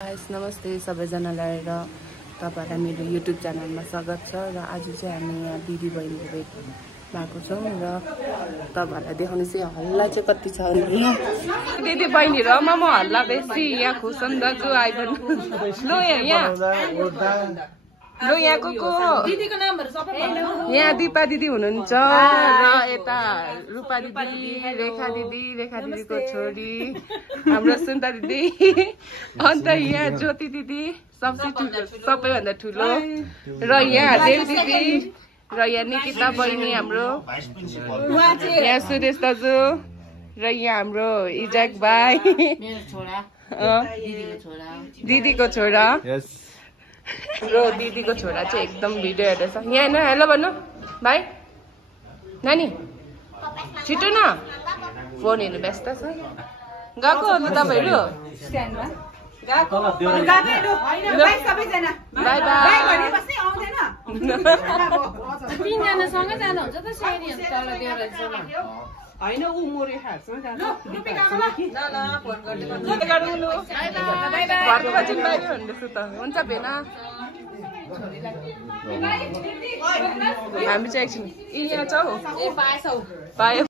guys नमस्ते सबैजनालाई र तपाईहरुलाई मेरो युट्युब च्यानलमा स्वागत छ र आज चाहिँ हामी यहाँ दिदी बहिनीको भेट भएको छौं र तपाईहरुलाई देखाउनु चाहिँ हल्ला चाहिँ कति छ दिदी बहिनी र म हल्ला बेसी यहाँ खुसन दाजु आइबन लो यहाँ को दिदीको नामहरु सबै यहाँ दिपा दिदी हुनुहुन्छ र यता रूपा दिदी रेखा दिदीको छोरी हाम्रो सुन्ता दिदी अन्त यहाँ ज्योति दिदी सबैभन्दा ठुलो र यहाँ देव दिदी र यहाँ निकिता बहिनी हाम्रो यहाँ सुरेश दाजु र यहाँ हाम्रो इजाक भाइ मेरो छोरा दिदीको छोरा र दिदीको छोरा चाहिँ एकदम भिडियो हेर्दैछ यहाँ न हेलो भन्नु भाइ नानी छिटो न फोनहरु व्यस्त छ गएको हो त तपाईहरु बाइ तीनजना सँगै जानुहुन्छ त सेरी तल देउराली हैन उ मोरे खार्छमा जान्छ हुन्छ भेना हामी चाहिँ एकछिन यहाँ छौ ए पाएछौ पायो